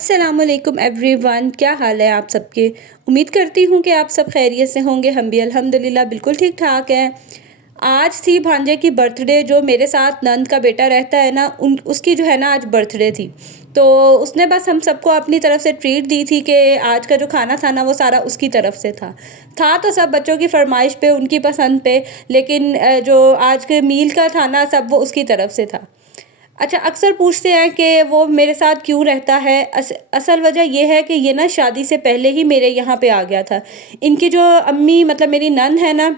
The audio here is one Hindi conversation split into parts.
अस्सलामुअलैकुम एवरीवन, क्या हाल है आप सबके। उम्मीद करती हूँ कि आप सब खैरियत से होंगे। हम भी अल्हम्दुलिल्लाह बिल्कुल ठीक ठाक हैं। आज थी भांजे की बर्थडे, जो मेरे साथ नंद का बेटा रहता है ना, उन उसकी जो है ना आज बर्थडे थी। तो उसने बस हम सबको अपनी तरफ से ट्रीट दी थी कि आज का जो खाना था ना वो सारा उसकी तरफ से था तो सब बच्चों की फरमाइश पे, उनकी पसंद पे, लेकिन जो आज के मील का था ना सब वो उसकी तरफ से था। अच्छा, अक्सर पूछते हैं कि वो मेरे साथ क्यों रहता है। असल वजह ये है कि ये ना शादी से पहले ही मेरे यहाँ पे आ गया था। इनकी जो अम्मी मतलब मेरी नंद है ना,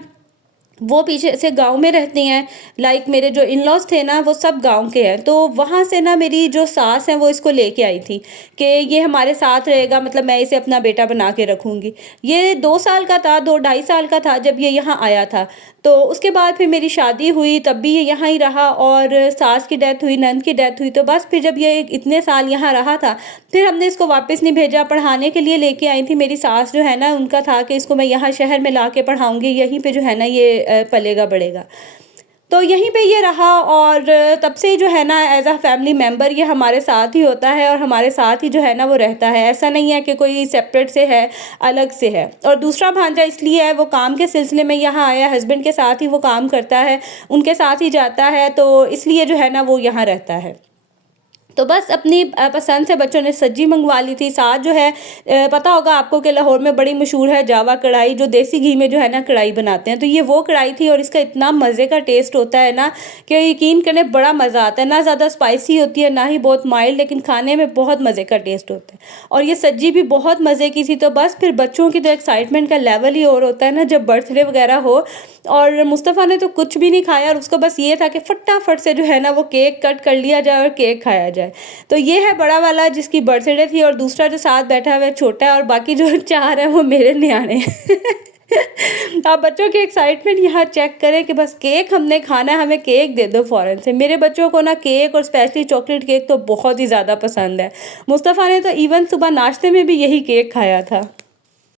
वो पीछे से गाँव में रहती हैं। लाइक मेरे जो इन-लॉज़ थे ना वो सब गाँव के हैं। तो वहाँ से ना मेरी जो सास है वो इसको लेके आई थी कि ये हमारे साथ रहेगा, मतलब मैं इसे अपना बेटा बना के रखूँगी। ये 2 साल का था, 2 ढाई साल का था जब ये यहाँ आया था। तो उसके बाद फिर मेरी शादी हुई, तब भी ये यहाँ ही रहा, और सास की डेथ हुई, नंद की डेथ हुई। तो बस फिर जब ये इतने साल यहाँ रहा था, फिर हमने इसको वापस नहीं भेजा। पढ़ाने के लिए लेके आई थी मेरी सास जो है ना, उनका था कि इसको मैं यहाँ शहर में ला के पढ़ाऊँगी, यहीं पे जो है ना ये पलेगा बढ़ेगा। तो यहीं पे ये रहा, और तब से जो है ना एज़ अ फैमिली मेंबर ये हमारे साथ ही होता है और हमारे साथ ही जो है ना वो रहता है। ऐसा नहीं है कि कोई सेपरेट से है, अलग से है। और दूसरा भांजा इसलिए है, वो काम के सिलसिले में यहाँ आया, हस्बैंड के साथ ही वो काम करता है, उनके साथ ही जाता है, तो इसलिए जो है ना वो यहाँ रहता है। तो बस अपनी पसंद से बच्चों ने सब्ज़ी मंगवा ली थी। साथ जो है पता होगा आपको कि लाहौर में बड़ी मशहूर है जावा कढ़ाई, जो देसी घी में जो है ना कढ़ाई बनाते हैं। तो ये वो कढ़ाई थी, और इसका इतना मज़े का टेस्ट होता है ना कि यकीन करें बड़ा मज़ा आता है। ना ज़्यादा स्पाइसी होती है, ना ही बहुत माइल्ड, लेकिन खाने में बहुत मज़े का टेस्ट होता है। और ये सब्ज़ी भी बहुत मज़े की थी। तो बस फिर बच्चों की तो एक्साइटमेंट का लेवल ही और होता है ना जब बर्थडे वगैरह हो। और मुस्तफ़ा ने तो कुछ भी नहीं खाया, और उसको बस ये था कि फटाफट से जो है ना वो केक कट कर लिया जाए और केक खाया जाए। तो ये है बड़ा वाला जिसकी बर्थडे थी, और दूसरा जो साथ बैठा हुआ है छोटा है, और बाकी जो 4 हैं वो मेरे न्याणे हैं। आप बच्चों की एक्साइटमेंट यहाँ चेक करें कि बस केक हमने खाना है, हमें केक दे दो फ़ौरन से। मेरे बच्चों को ना केक और स्पेशली चॉकलेट केक तो बहुत ही ज़्यादा पसंद है। मुस्तफ़ा ने तो इवन सुबह नाश्ते में भी यही केक खाया था।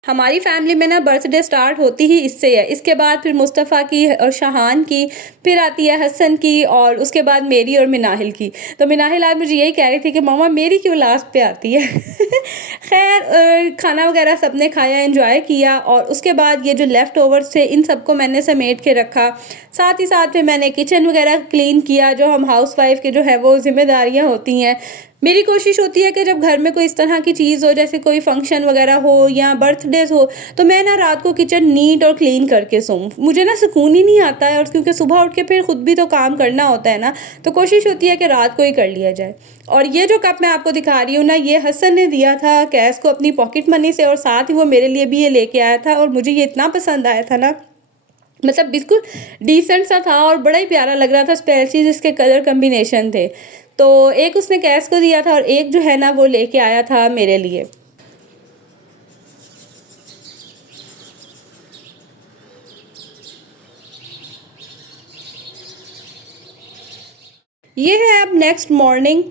हमारी फैमिली में ना बर्थडे स्टार्ट होती ही इससे है। इसके बाद फिर मुस्तफ़ा की और शाहान की, फिर आती है हसन की, और उसके बाद मेरी और मिनाहिल की। तो मिनाहिल आज मुझे यही कह रही थी कि मम्मा मेरी क्यों लास्ट पे आती है। खैर खाना वगैरह सबने खाया, एंजॉय किया, और उसके बाद ये जो लेफ़्ट ओवर्स थे इन सबको मैंने समेट के रखा। साथ ही साथ फिर मैंने किचन वगैरह क्लीन किया, जो हम हाउसवाइफ़ के जो है वो ज़िम्मेदारियाँ होती हैं। मेरी कोशिश होती है कि जब घर में कोई इस तरह की चीज़ हो, जैसे कोई फंक्शन वगैरह हो या बर्थडेज़ हो, तो मैं ना रात को किचन नीट और क्लीन करके सोऊं। मुझे ना सुकून ही नहीं आता है, और क्योंकि सुबह उठ के फिर खुद भी तो काम करना होता है ना, तो कोशिश होती है कि रात को ही कर लिया जाए। और ये जो कप मैं आपको दिखा रही हूँ ना, ये हसन ने दिया था कैस को अपनी पॉकेट मनी से, और साथ ही वो मेरे लिए भी ये लेके आया था, और मुझे ये इतना पसंद आया था ना, मतलब बिल्कुल डिसेंट सा था और बड़ा ही प्यारा लग रहा था, स्पेशली जिसके कलर कॉम्बिनेशन थे। तो एक उसने कैश को दिया था, और एक जो है ना वो लेके आया था मेरे लिए। ये है अब नेक्स्ट मॉर्निंग।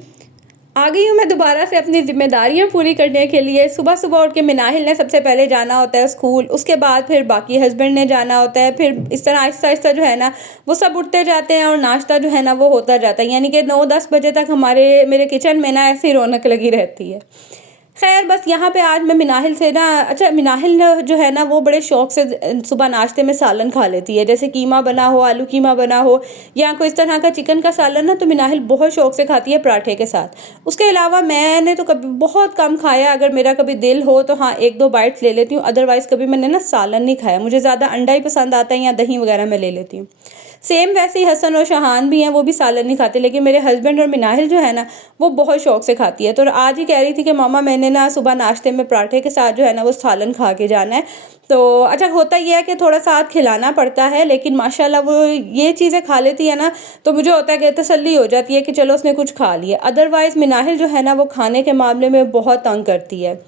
आ गई हूँ मैं दोबारा से अपनी ज़िम्मेदारियाँ पूरी करने के लिए। सुबह-सुबह उठ के मिनाहिल ने सबसे पहले जाना होता है स्कूल, उसके बाद फिर बाकी हस्बैंड ने जाना होता है। फिर इस तरह आहिस्ता-आहिस्ता जो है ना, वो सब उठते जाते हैं, और नाश्ता जो है ना वो होता जाता है। यानी कि 9-10 बजे तक मेरे किचन में ना ऐसे ही रौनक लगी रहती है। खैर बस यहाँ पे आज मैं मिनाहिल से ना, अच्छा मिनाहिल ना जो है ना वो बड़े शौक से सुबह नाश्ते में सालन खा लेती है, जैसे कीमा बना हो, आलू कीमा बना हो, या कोई इस तरह का चिकन का सालन ना, तो मिनाहिल बहुत शौक से खाती है पराठे के साथ। उसके अलावा मैंने तो कभी बहुत कम खाया, अगर मेरा कभी दिल हो तो हाँ 1-2 बाइट्स ले लेती हूँ, अदरवाइज़ कभी मैंने ना सालन नहीं खाया। मुझे ज़्यादा अंडा ही पसंद आता है, या दही वगैरह मैं ले लेती हूँ। सेम वैसे ही हसन और शाहान भी हैं, वो भी सालन नहीं खाते, लेकिन मेरे हस्बैंड और मिनाहिल जो है ना वो बहुत शौक से खाती है। तो आज ही कह रही थी कि मामा मैंने ना सुबह नाश्ते में पराठे के साथ जो है ना वो सालन खा के जाना है। तो अच्छा होता ये है कि थोड़ा साथ खिलाना पड़ता है, लेकिन माशाल्लाह वो ये चीज़ें खा लेती है ना, तो मुझे होता है कि तसल्ली हो जाती है कि चलो उसने कुछ खा लिया। अदरवाइज़ मिनाहिल जो है ना वो खाने के मामले में बहुत तंग करती है।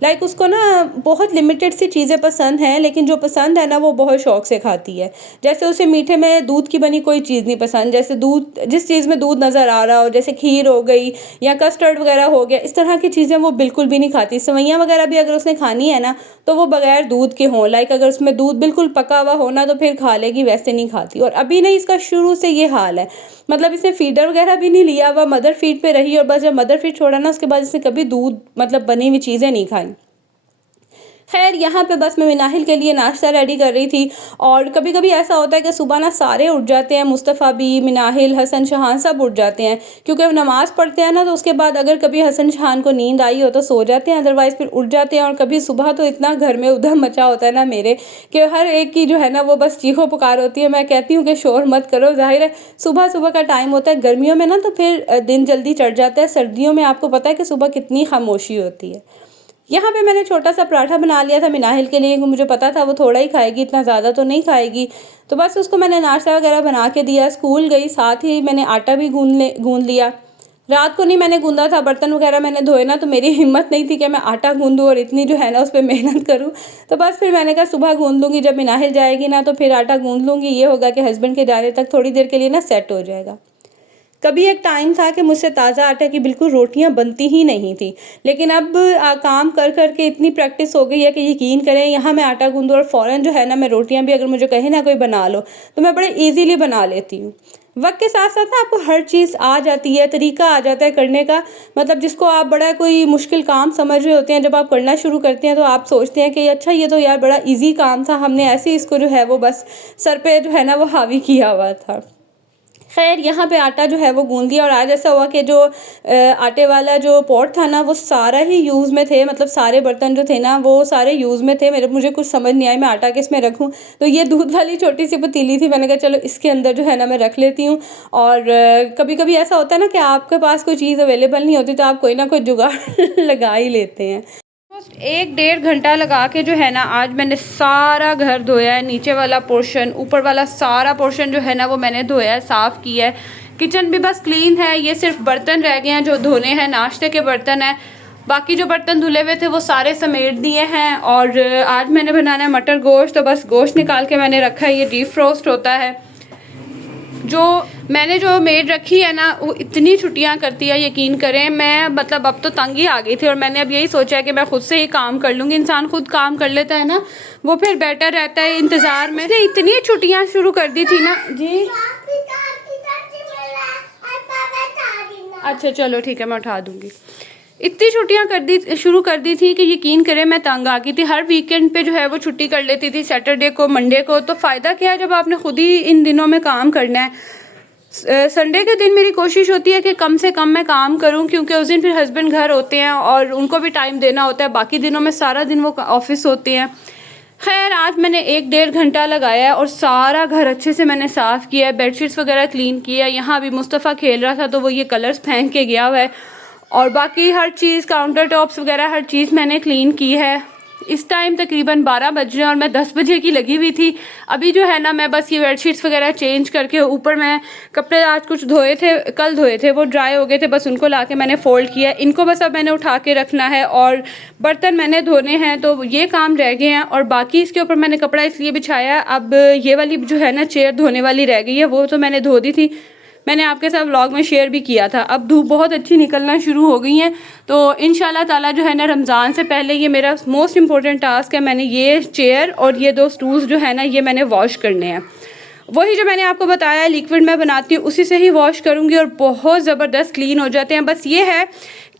लाइक उसको ना बहुत लिमिटेड सी चीज़ें पसंद हैं, लेकिन जो पसंद है ना वो बहुत शौक से खाती है। जैसे उसे मीठे में दूध की बनी कोई चीज़ नहीं पसंद, जैसे दूध जिस चीज़ में दूध नज़र आ रहा हो, जैसे खीर हो गई या कस्टर्ड वगैरह हो गया, इस तरह की चीज़ें वो बिल्कुल भी नहीं खाती। सेवइयाँ वगैरह भी अगर उसने खानी है ना तो वो बगैर दूध के हों, लाइक अगर उसमें दूध बिल्कुल पका हुआ हो ना तो फिर खा लेगी, वैसे नहीं खाती। और अभी नहीं, इसका शुरू से ये हाल है, मतलब इसने फीडर वगैरह भी नहीं लिया हुआ, मदर फीड पे रही और बस जब मदर फीड छोड़ा ना उसके बाद इसने कभी दूध मतलब बनी हुई चीज़ें नहीं खाई। खैर यहाँ पे बस मैं मिनाहिल के लिए नाश्ता रेडी कर रही थी। और कभी कभी ऐसा होता है कि सुबह ना सारे उठ जाते हैं, मुस्तफ़ा भी, मिनाहिल, हसन, शहान सब उठ जाते हैं, क्योंकि अब नमाज़ पढ़ते हैं ना तो उसके बाद अगर कभी हसन शहान को नींद आई हो तो सो जाते हैं, अदरवाइज़ फिर उठ जाते हैं। और कभी सुबह तो इतना घर में उधम मचा होता है ना मेरे, कि हर एक की जो है ना वो बस चीखो पुकार होती है। मैं कहती हूँ कि शोर मत करो, ज़ाहिर है सुबह सुबह का टाइम होता है गर्मियों में ना, तो फिर दिन जल्दी चढ़ जाता है। सर्दियों में आपको पता है कि सुबह कितनी खामोशी होती है। यहाँ पे मैंने छोटा सा पराठा बना लिया था मिनाहिल के लिए, मुझे पता था वो थोड़ा ही खाएगी, इतना ज़्यादा तो नहीं खाएगी। तो बस उसको मैंने नाश्ता वगैरह बना के दिया, स्कूल गई, साथ ही मैंने आटा भी गूँध लिया। रात को नहीं मैंने गूँधा था, बर्तन वगैरह मैंने धोए ना, तो मेरी हिम्मत नहीं थी कि मैं आटा गूँधूँ और इतनी जो है ना उस पर मेहनत करूँ। तो बस फिर मैंने कहा सुबह गूँध लूँगी, जब मिनाहिल जाएगी ना तो फिर आटा गूँध लूँगी, ये होगा कि हस्बैंड के जाने तक थोड़ी देर के लिए ना सेट हो जाएगा। कभी एक टाइम था कि मुझसे ताज़ा आटे की बिल्कुल रोटियां बनती ही नहीं थी, लेकिन अब काम कर कर के इतनी प्रैक्टिस हो गई है कि यकीन करें यहाँ मैं आटा गूंदूँ और फ़ौरन जो है ना मैं रोटियां भी अगर मुझे कहे ना कोई बना लो तो मैं बड़े इजीली बना लेती हूँ। वक्त के साथ साथ ना आपको हर चीज़ आ जाती है, तरीका आ जाता है करने का। मतलब जिसको आप बड़ा कोई मुश्किल काम समझ रहे होते हैं, जब आप करना शुरू करते हैं तो आप सोचते हैं कि अच्छा ये तो यार बड़ा ईजी काम था, हमने ऐसे ही इसको जो है वो बस सर पे जो है ना वो हावी किया हुआ था। खैर यहाँ पे आटा जो है वो गूँध दिया। और आज ऐसा हुआ कि जो आटे वाला जो पॉट था ना वो सारा ही यूज़ में थे, मतलब सारे बर्तन जो थे ना वो सारे यूज़ में थे। मुझे कुछ समझ नहीं आया मैं आटा किस में रखूँ, तो ये दूध वाली छोटी सी पतीली थी, मैंने कहा चलो इसके अंदर जो है ना मैं रख लेती हूँ। और कभी कभी ऐसा होता है ना कि आपके पास कोई चीज़ अवेलेबल नहीं होती तो आप कोई ना कोई जुगाड़ लगा ही लेते हैं। एक डेढ़ घंटा लगा के जो है ना आज मैंने सारा घर धोया है, नीचे वाला पोर्शन, ऊपर वाला सारा पोर्शन जो है ना वो मैंने धोया है, साफ़ किया है। किचन भी बस क्लीन है, ये सिर्फ बर्तन रह गए हैं जो धोने हैं, नाश्ते के बर्तन हैं। बाकी जो बर्तन धुले हुए थे वो सारे समेट दिए हैं। और आज मैंने बनाना है मटर गोश्त, तो बस गोश्त निकाल के मैंने रखा है, ये डीप फ्रोस्ट होता है। जो मैंने जो मेड रखी है ना वो इतनी छुट्टियां करती है, यकीन करें। मैं मतलब अब तो तंग ही आ गई थी और मैंने अब यही सोचा है कि मैं खुद से ही काम कर लूँगी। इंसान खुद काम कर लेता है ना वो फिर बेटर रहता है इंतज़ार में। इसने इतनी छुट्टियां शुरू कर दी थी ना जी। अच्छा चलो ठीक है, मैं उठा दूँगी। इतनी छुट्टियां शुरू कर दी थी कि यकीन करें मैं तंग आ गई थी। हर वीकेंड पे जो है वो छुट्टी कर लेती थी, सैटरडे को, मंडे को। तो फ़ायदा क्या है जब आपने खुद ही इन दिनों में काम करना है। संडे के दिन मेरी कोशिश होती है कि कम से कम मैं काम करूं, क्योंकि उस दिन फिर हस्बैंड घर होते हैं और उनको भी टाइम देना होता है। बाकी दिनों में सारा दिन वो ऑफिस होते हैं। खैर आज मैंने एक डेढ़ घंटा लगाया है और सारा घर अच्छे से मैंने साफ़ किया है, बेडशीट्स वगैरह क्लीन किया है। यहाँ अभी मुस्तफ़ा खेल रहा था तो वो ये कलर्स फेंक के गया हुआ है। और बाकी हर चीज़, काउंटर टॉप्स वगैरह हर चीज़ मैंने क्लीन की है। इस टाइम तकरीबन 12 बज रहे हैं और मैं 10 बजे की लगी हुई थी। अभी जो है ना मैं बस ये बेडशीट्स वगैरह चेंज करके, ऊपर मैं कपड़े आज कुछ धोए थे, कल धोए थे, वो ड्राई हो गए थे, बस उनको लाके मैंने फ़ोल्ड किया। इनको बस अब मैंने उठा के रखना है और बर्तन मैंने धोने हैं, तो ये काम रह गए हैं। और बाकी इसके ऊपर मैंने कपड़ा इसलिए बिछाया, अब ये वाली जो है ना चेयर धोने वाली रह गई है, वो तो मैंने धो दी थी, मैंने आपके साथ व्लॉग में शेयर भी किया था। अब धूप बहुत अच्छी निकलना शुरू हो गई है, तो इंशाल्लाह ताला जो है ना रमज़ान से पहले ये मेरा मोस्ट इम्पॉर्टेंट टास्क है। मैंने ये चेयर और ये 2 स्टूल्स जो है ना ये मैंने वॉश करने हैं। वही जो मैंने आपको बताया लिक्विड मैं बनाती हूँ उसी से ही वॉश करूँगी और बहुत ज़बरदस्त क्लीन हो जाते हैं। बस ये है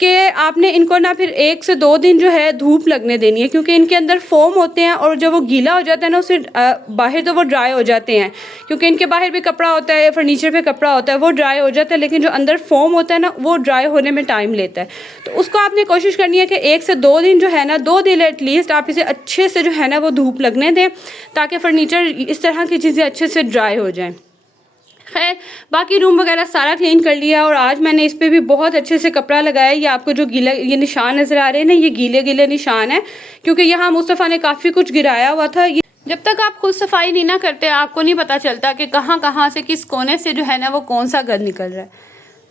कि आपने इनको ना फिर 1 से 2 दिन जो है धूप लगने देनी है, क्योंकि इनके अंदर फोम होते हैं और जब वो गीला हो जाता है ना उससे बाहर तो वो ड्राई हो जाते हैं, क्योंकि इनके बाहर भी कपड़ा होता है, फर्नीचर पे कपड़ा होता है, वो ड्राई हो जाता है। लेकिन जो अंदर फोम होता है ना वो ड्राई होने में टाइम लेता है। तो उसको आपने कोशिश करनी है कि 1 से 2 दिन जो है ना, 2 दिन एटलीस्ट आप इसे अच्छे से जो है ना वो धूप लगने दें, ताकि फर्नीचर इस तरह की चीज़ें अच्छे से ड्राई हो जाएँ। खैर बाकी रूम वगैरह सारा क्लीन कर लिया और आज मैंने इस पर भी बहुत अच्छे से कपड़ा लगाया। ये आपको जो गीला ये निशान नज़र आ रहे हैं ना, ये गीले गीले निशान है, क्योंकि यहाँ मुस्तफ़ा ने काफ़ी कुछ गिराया हुआ था। जब तक आप खुद सफाई नहीं ना करते आपको नहीं पता चलता कि कहाँ कहाँ से किस कोने से जो है ना वो कौन सा गंद निकल रहा है।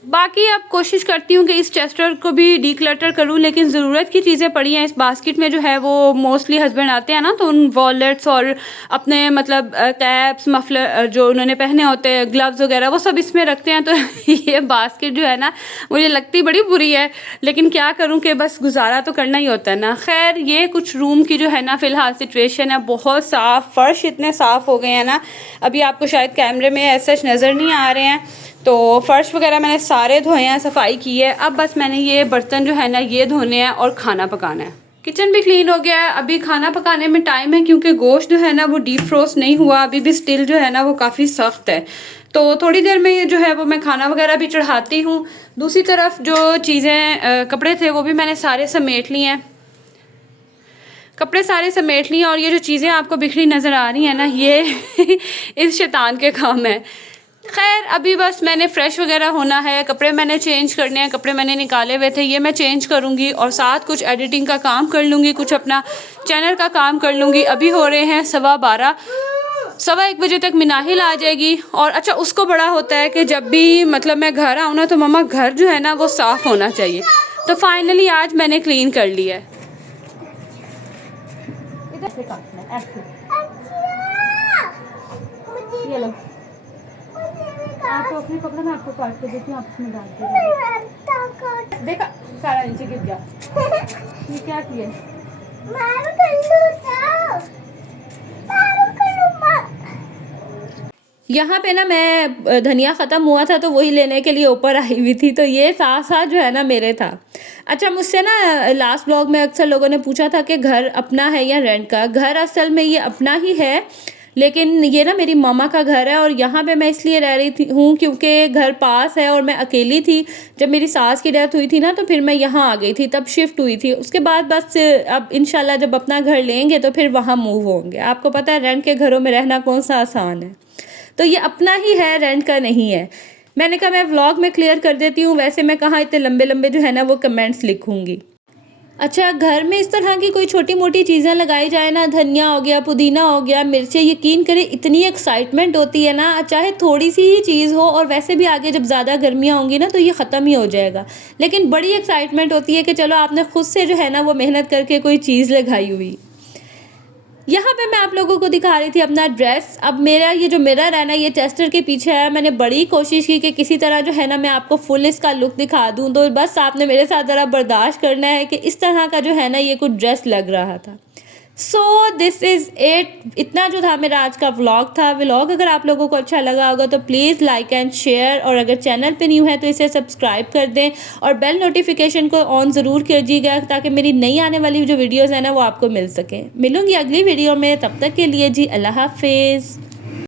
बाकी अब कोशिश करती हूँ कि इस चेस्टर को भी डीक्लटर करूँ, लेकिन ज़रूरत की चीज़ें पड़ी हैं इस बास्केट में जो है वो मोस्टली हस्बैंड आते हैं ना तो उन वॉलेट्स और अपने मतलब कैप्स मफलर जो उन्होंने पहने होते हैं ग्लव्स वगैरह वो सब इसमें रखते हैं। तो ये बास्केट जो है ना मुझे लगती बड़ी बुरी है, लेकिन क्या करूँ कि बस गुजारा तो करना ही होता है ना। खैर ये कुछ रूम की जो है ना फ़िलहाल सिचुएशन है, बहुत साफ़ फ़र्श इतने साफ़ हो गए हैं ना, अभी आपको शायद कैमरे में ऐसा नज़र नहीं आ रहे हैं। तो फ़र्श वगैरह मैंने सारे धोए हैं, सफाई की है। अब बस मैंने ये बर्तन जो है ना ये धोने हैं और खाना पकाना है। किचन भी क्लीन हो गया है, अभी खाना पकाने में टाइम है क्योंकि गोश्त जो है ना वो डीप फ्रोस्ट नहीं हुआ, अभी भी स्टिल जो है ना वो काफ़ी सख्त है। तो थोड़ी देर में ये जो है वो मैं खाना वगैरह भी चढ़ाती हूँ। दूसरी तरफ जो चीज़ें कपड़े थे वो भी मैंने सारे समेट लिए हैं, कपड़े सारे समेट लिए। और ये जो चीज़ें आपको बिखरी नज़र आ रही हैं ना ये इस शैतान के काम है। खैर अभी बस मैंने फ़्रेश वगैरह होना है, कपड़े मैंने चेंज करने हैं, कपड़े मैंने निकाले हुए थे ये मैं चेंज करूँगी और साथ कुछ एडिटिंग का काम कर लूँगी, कुछ अपना चैनल का काम कर लूँगी। अभी हो रहे हैं 12:15, 1:15 बजे तक मिनाहिल आ जाएगी। और अच्छा उसको बड़ा होता है कि जब भी मतलब मैं घर आऊँ ना तो मम्मा घर जो है ना वो साफ़ होना चाहिए। तो फाइनली आज मैंने क्लीन कर लिया है। इधर से काटना है, ऐसे। ये लो आप तो अपने कपड़े में आपको काट के देती हूँ, आप इसमें डाल के देखा सारा नीचे गिर गया। ये क्या किया? यहाँ पे ना मैं धनिया ख़त्म हुआ था तो वही लेने के लिए ऊपर आई हुई थी, तो ये साथ साथ जो है ना मेरे था। अच्छा मुझसे ना लास्ट ब्लॉग में अक्सर लोगों ने पूछा था कि घर अपना है या रेंट का। घर असल में ये अपना ही है, लेकिन ये ना मेरी मामा का घर है और यहाँ पे मैं इसलिए रह रही थी हूँ क्योंकि घर पास है और मैं अकेली थी। जब मेरी सास की डेथ हुई थी ना तो फिर मैं यहाँ आ गई थी, तब शिफ्ट हुई थी। उसके बाद बस अब इंशाल्लाह जब अपना घर लेंगे तो फिर वहाँ मूव होंगे। आपको पता है रेंट के घरों में रहना कौन सा आसान है, तो ये अपना ही है, रेंट का नहीं है। मैंने कहा मैं व्लॉग में क्लियर कर देती हूँ, वैसे मैं कहाँ इतने लंबे लंबे जो है ना वो कमेंट्स लिखूँगी। अच्छा घर में इस तरह की कोई छोटी मोटी चीज़ें लगाई जाए ना, धनिया हो गया, पुदीना हो गया, मिर्चें, यकीन करें इतनी एक्साइटमेंट होती है ना, चाहे थोड़ी सी ही चीज़ हो। और वैसे भी आगे जब ज़्यादा गर्मियाँ होंगी ना तो ये ख़त्म ही हो जाएगा, लेकिन बड़ी एक्साइटमेंट होती है कि चलो आपने खुद से जो है ना वो मेहनत करके कोई चीज़ लगाई हुई। यहाँ पे मैं आप लोगों को दिखा रही थी अपना ड्रेस। अब मेरा ये जो मिरर है ना ये चेस्टर के पीछे है, मैंने बड़ी कोशिश की कि किसी तरह जो है ना मैं आपको फुल इसका लुक दिखा दूँ, तो बस आपने मेरे साथ ज़रा बर्दाश्त करना है कि इस तरह का जो है ना ये कुछ ड्रेस लग रहा था। सो दिस इज़ इट, इतना जो था मेरा आज का व्लॉग था। व्लॉग अगर आप लोगों को अच्छा लगा होगा तो प्लीज़ लाइक एंड शेयर, और अगर चैनल पे न्यू है तो इसे सब्सक्राइब कर दें और बेल नोटिफिकेशन को ऑन ज़रूर कीजिएगा ताकि मेरी नई आने वाली जो वीडियोज़ है ना वो आपको मिल सकें। मिलूँगी अगली वीडियो में, तब तक के लिए जी अल्लाह हाफिज़।